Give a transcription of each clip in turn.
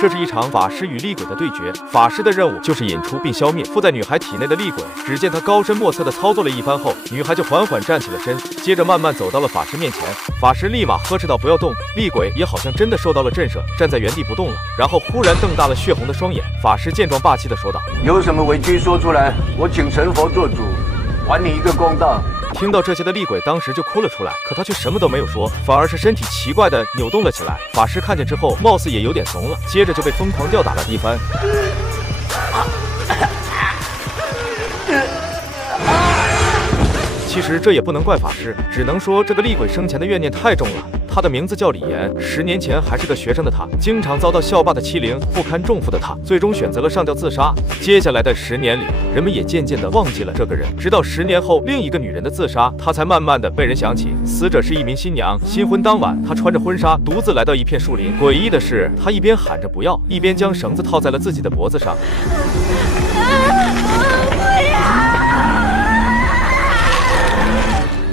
这是一场法师与厉鬼的对决。法师的任务就是引出并消灭附在女孩体内的厉鬼。只见他高深莫测的操作了一番后，女孩就缓缓站起了身，接着慢慢走到了法师面前。法师立马呵斥道：“不要动！”厉鬼也好像真的受到了震慑，站在原地不动了，然后忽然瞪大了血红的双眼。法师见状霸气的说道：“有什么委屈说出来，我请神佛做主，还你一个公道。”听到这些的厉鬼当时就哭了出来，可他却什么都没有说，反而是身体奇怪的扭动了起来。法师看见之后，貌似也有点怂了，接着就被疯狂吊打了一番。其实这也不能怪法师，只能说这个厉鬼生前的怨念太重了。他的名字叫李岩，10年前还是个学生的他，经常遭到校霸的欺凌，不堪重负的他，最终选择了上吊自杀。接下来的10年里，人们也渐渐的忘记了这个人，直到10年后另一个女人的自杀，他才慢慢的被人想起。死者是一名新娘，新婚当晚，她穿着婚纱，独自来到一片树林。诡异的是，她一边喊着不要，一边将绳子套在了自己的脖子上。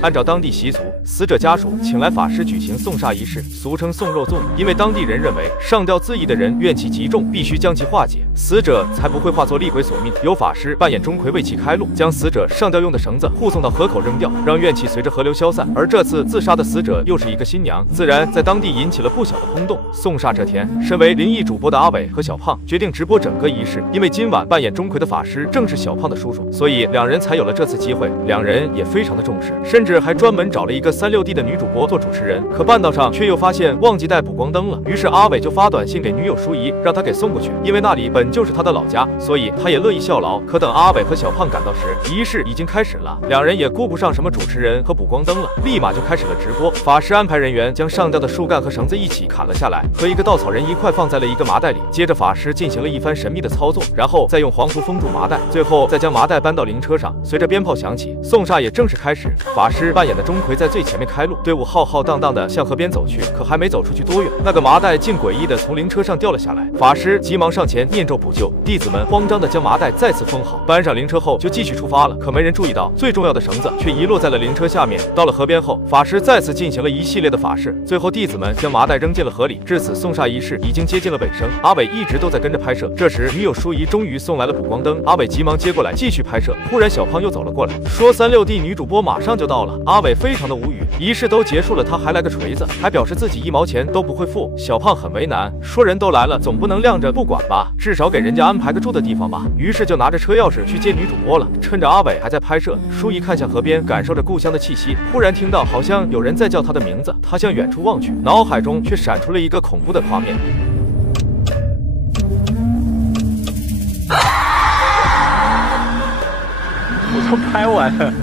按照当地习俗，死者家属请来法师举行送煞仪式，俗称送肉粽。因为当地人认为上吊自缢的人怨气极重，必须将其化解，死者才不会化作厉鬼索命。由法师扮演钟馗为其开路，将死者上吊用的绳子护送到河口扔掉，让怨气随着河流消散。而这次自杀的死者又是一个新娘，自然在当地引起了不小的轰动。送煞这天，身为灵异主播的阿伟和小胖决定直播整个仪式，因为今晚扮演钟馗的法师正是小胖的叔叔，所以两人才有了这次机会。两人也非常的重视，甚至还专门找了一个36D 的女主播做主持人，可半道上却又发现忘记带补光灯了。于是阿伟就发短信给女友淑仪，让她给送过去，因为那里本就是他的老家，所以他也乐意效劳。可等阿伟和小胖赶到时，仪式已经开始了，两人也顾不上什么主持人和补光灯了，立马就开始了直播。法师安排人员将上吊的树干和绳子一起砍了下来，和一个稻草人一块放在了一个麻袋里。接着法师进行了一番神秘的操作，然后再用黄符封住麻袋，最后再将麻袋搬到灵车上。随着鞭炮响起，送煞也正式开始。法师扮演的钟馗在最前面开路，队伍浩浩荡荡的向河边走去，可还没走出去多远，那个麻袋竟诡异的从灵车上掉了下来。法师急忙上前念咒补救，弟子们慌张的将麻袋再次封好，搬上灵车后就继续出发了。可没人注意到，最重要的绳子却遗落在了灵车下面。到了河边后，法师再次进行了一系列的法事，最后弟子们将麻袋扔进了河里。至此，送煞仪式已经接近了尾声。阿伟一直都在跟着拍摄，这时女友淑仪终于送来了补光灯，阿伟急忙接过来继续拍摄。忽然小胖又走了过来，说36D 女主播马上就到了。阿伟非常的无语，仪式都结束了，他还来个锤子，还表示自己1毛钱都不会付。小胖很为难，说人都来了，总不能晾着不管吧，至少给人家安排个住的地方吧。于是就拿着车钥匙去接女主播了。趁着阿伟还在拍摄，淑仪看向河边，感受着故乡的气息，忽然听到好像有人在叫她的名字，她向远处望去，脑海中却闪出了一个恐怖的画面。我都拍完了，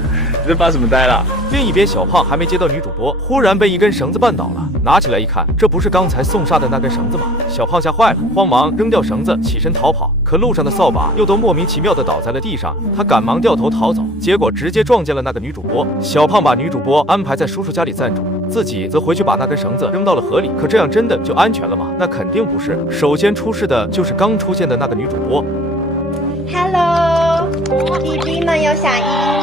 你在发什么呆啦？另一边，小胖还没接到女主播，忽然被一根绳子绊倒了。拿起来一看，这不是刚才送煞的那根绳子吗？小胖吓坏了，慌忙扔掉绳子，起身逃跑。可路上的扫把又都莫名其妙的倒在了地上，他赶忙掉头逃走，结果直接撞见了那个女主播。小胖把女主播安排在叔叔家里暂住，自己则回去把那根绳子扔到了河里。可这样真的就安全了吗？那肯定不是。首先出事的就是刚出现的那个女主播。Hello， 弟弟们有响应吗？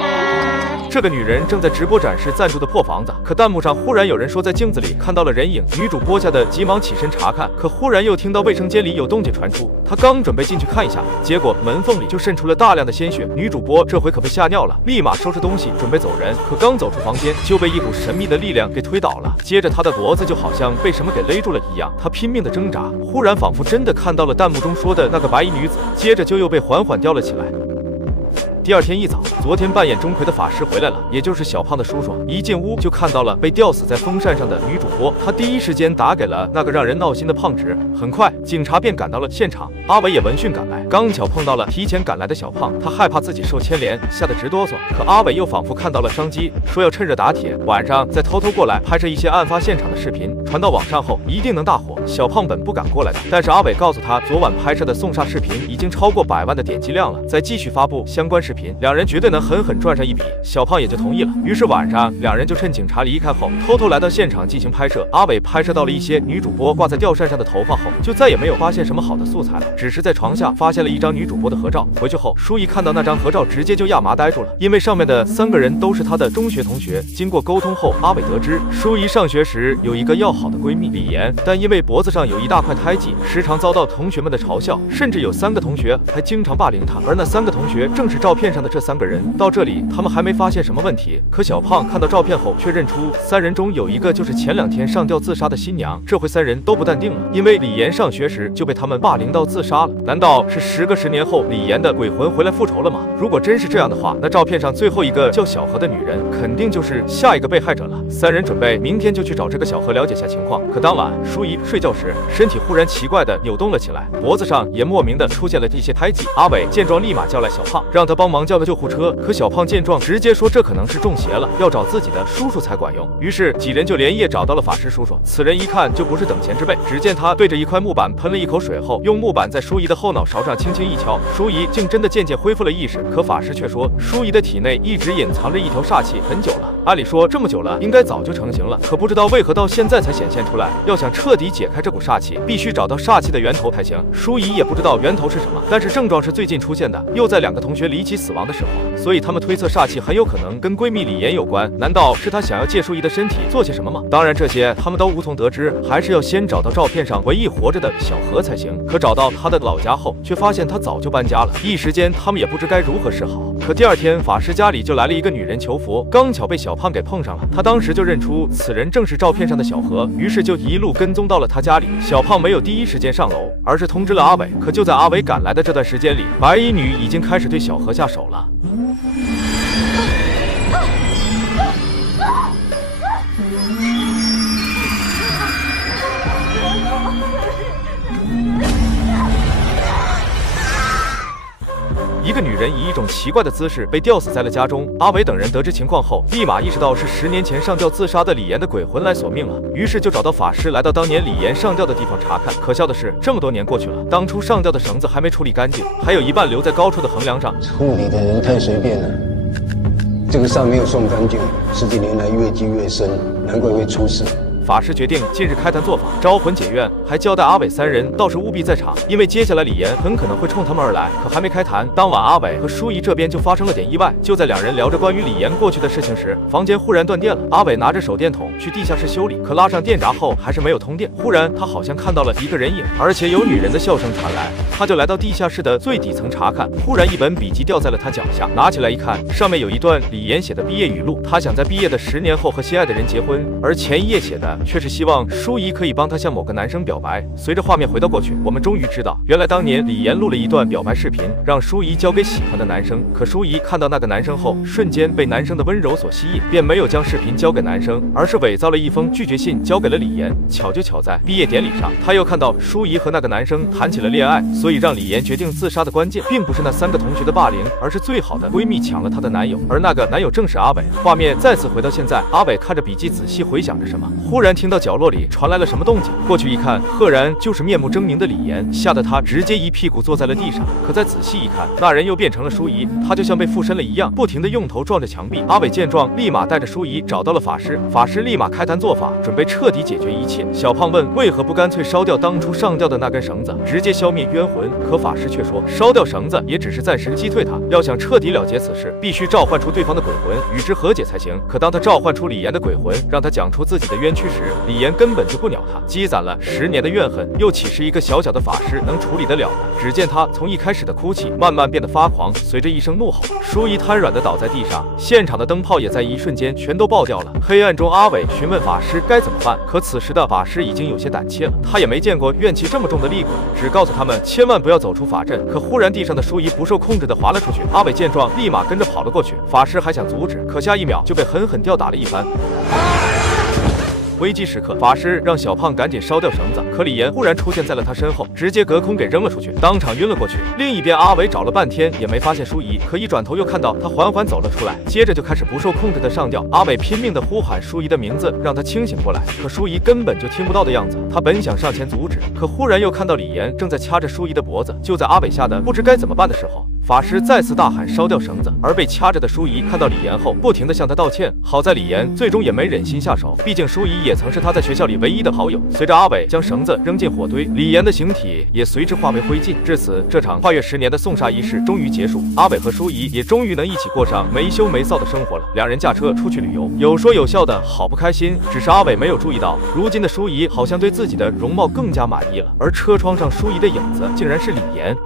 这个女人正在直播展示暂住的破房子，可弹幕上忽然有人说在镜子里看到了人影，女主播吓得急忙起身查看，可忽然又听到卫生间里有动静传出，她刚准备进去看一下，结果门缝里就渗出了大量的鲜血。女主播这回可被吓尿了，立马收拾东西准备走人，可刚走出房间就被一股神秘的力量给推倒了，接着她的脖子就好像被什么给勒住了一样，她拼命的挣扎，忽然仿佛真的看到了弹幕中说的那个白衣女子，接着就又被缓缓吊了起来。第二天一早，昨天扮演钟馗的法师回来了，也就是小胖的叔叔。一进屋就看到了被吊死在风扇上的女主播，他第一时间打给了那个让人闹心的胖直。很快，警察便赶到了现场，阿伟也闻讯赶来，刚巧碰到了提前赶来的小胖，他害怕自己受牵连，吓得直哆嗦。可阿伟又仿佛看到了商机，说要趁热打铁，晚上再偷偷过来拍摄一些案发现场的视频，传到网上后一定能大火。小胖本不敢过来的，但是阿伟告诉他，昨晚拍摄的送煞视频已经超过100万的点击量了，再继续发布相关视频频，两人绝对能狠狠赚上一笔。小胖也就同意了。于是晚上，两人就趁警察离开后，偷偷来到现场进行拍摄。阿伟拍摄到了一些女主播挂在吊扇上的头发后，就再也没有发现什么好的素材了，只是在床下发现了一张女主播的合照。回去后，舒怡看到那张合照，直接就亚麻呆住了，因为上面的3个人都是她的中学同学。经过沟通后，阿伟得知舒怡上学时有一个要好的闺蜜李妍，但因为脖子上有一大块胎记，时常遭到同学们的嘲笑，甚至有3个同学还经常霸凌她。而那3个同学正是照片上的这3个人。到这里，他们还没发现什么问题，可小胖看到照片后，却认出3人中有一个就是前2天上吊自杀的新娘。这回3人都不淡定了，因为李妍上学时就被他们霸凌到自杀了。难道是时隔10年后，李妍的鬼魂回来复仇了吗？如果真是这样的话，那照片上最后一个叫小何的女人，肯定就是下一个被害者了。3人准备明天就去找这个小何了解下情况。可当晚，舒怡睡觉时，身体忽然奇怪的扭动了起来，脖子上也莫名的出现了一些胎记。阿伟见状，立马叫来小胖，让他帮忙叫了救护车。可小胖见状，直接说这可能是中邪了，要找自己的叔叔才管用。于是几人就连夜找到了法师叔叔。此人一看就不是等闲之辈，只见他对着一块木板喷了一口水后，用木板在舒怡的后脑勺上轻轻一敲，舒怡竟真的渐渐恢复了意识。可法师却说，舒怡的体内一直隐藏着一条煞气很久了，按理说这么久了，应该早就成型了，可不知道为何到现在才显现出来。要想彻底解开这股煞气，必须找到煞气的源头才行。舒怡也不知道源头是什么，但是症状是最近出现的，又在2个同学离奇死亡的时候，所以他们推测煞气很有可能跟闺蜜李妍有关。难道是她想要借舒怡的身体做些什么吗？当然这些他们都无从得知，还是要先找到照片上唯一活着的小何才行。可找到他的老家后，却发现他早就搬家了，一时间他们也不知该如何是好。可第2天，法师家里就来了一个女人求佛，刚巧被小胖给碰上了，他当时就认出此人正是照片上的小何，于是就一路跟踪到了他家里。小胖没有第一时间上楼，而是通知了阿伟。可就在阿伟赶来的这段时间里，白衣女已经开始对小何下手了。一个女人以一种奇怪的姿势被吊死在了家中。阿伟等人得知情况后，立马意识到是10年前上吊自杀的李妍的鬼魂来索命了，于是就找到法师来到当年李妍上吊的地方查看。可笑的是，这么多年过去了，当初上吊的绳子还没处理干净，还有一半留在高处的横梁上。处理的人太随便了，这个伤没有送干净，10几年来越积越深，难怪会出事。法师决定近日开坛做法，招魂解怨，还交代阿伟3人倒是务必在场，因为接下来李妍很可能会冲他们而来。可还没开坛，当晚阿伟和舒怡这边就发生了点意外。就在2人聊着关于李妍过去的事情时，房间忽然断电了。阿伟拿着手电筒去地下室修理，可拉上电闸后还是没有通电。忽然他好像看到了一个人影，而且有女人的笑声传来，他就来到地下室的最底层查看。忽然一本笔记掉在了他脚下，拿起来一看，上面有一段李妍写的毕业语录。他想在毕业的10年后和心爱的人结婚，而前一页写的却是希望舒怡可以帮他向某个男生表白。随着画面回到过去，我们终于知道，原来当年李妍录了一段表白视频，让舒怡交给喜欢的男生。可舒怡看到那个男生后，瞬间被男生的温柔所吸引，便没有将视频交给男生，而是伪造了一封拒绝信交给了李妍。巧就巧在毕业典礼上，他又看到舒怡和那个男生谈起了恋爱，所以让李妍决定自杀的关键，并不是那3个同学的霸凌，而是最好的闺蜜抢了她的男友，而那个男友正是阿伟。画面再次回到现在，阿伟看着笔记仔细回想着什么，忽然听到角落里传来了什么动静，过去一看，赫然就是面目狰狞的李妍，吓得他直接一屁股坐在了地上。可再仔细一看，那人又变成了舒怡，他就像被附身了一样，不停的用头撞着墙壁。阿伟见状，立马带着舒怡找到了法师，法师立马开坛做法，准备彻底解决一切。小胖问为何不干脆烧掉当初上吊的那根绳子，直接消灭冤魂？可法师却说，烧掉绳子也只是暂时击退他，要想彻底了结此事，必须召唤出对方的鬼魂，与之和解才行。可当他召唤出李妍的鬼魂，让他讲出自己的冤屈时，李妍根本就不鸟他，积攒了10年的怨恨，又岂是一个小小的法师能处理得了的？只见他从一开始的哭泣，慢慢变得发狂，随着一声怒吼，舒怡瘫软的倒在地上，现场的灯泡也在一瞬间全都爆掉了。黑暗中，阿伟询问法师该怎么办，可此时的法师已经有些胆怯了，他也没见过怨气这么重的厉鬼，只告诉他们千万不要走出法阵。可忽然地上的舒怡不受控制的滑了出去，阿伟见状立马跟着跑了过去，法师还想阻止，可下一秒就被狠狠吊打了一番。危机时刻，法师让小胖赶紧烧掉绳子，可李妍忽然出现在了他身后，直接隔空给扔了出去，当场晕了过去。另一边，阿伟找了半天也没发现舒怡，可一转头又看到他缓缓走了出来，接着就开始不受控制的上吊。阿伟拼命的呼喊舒怡的名字，让她清醒过来，可舒怡根本就听不到的样子。他本想上前阻止，可忽然又看到李妍正在掐着舒怡的脖子。就在阿伟吓得不知该怎么办的时候，法师再次大喊烧掉绳子，而被掐着的舒怡看到李岩后，不停地向他道歉。好在李岩最终也没忍心下手，毕竟舒怡也曾是他在学校里唯一的好友。随着阿伟将绳子扔进火堆，李岩的形体也随之化为灰烬。至此，这场跨越10年的送煞仪式终于结束，阿伟和舒怡也终于能一起过上没羞没臊的生活了。两人驾车出去旅游，有说有笑的，好不开心。只是阿伟没有注意到，如今的舒怡好像对自己的容貌更加满意了，而车窗上舒怡的影子竟然是李岩。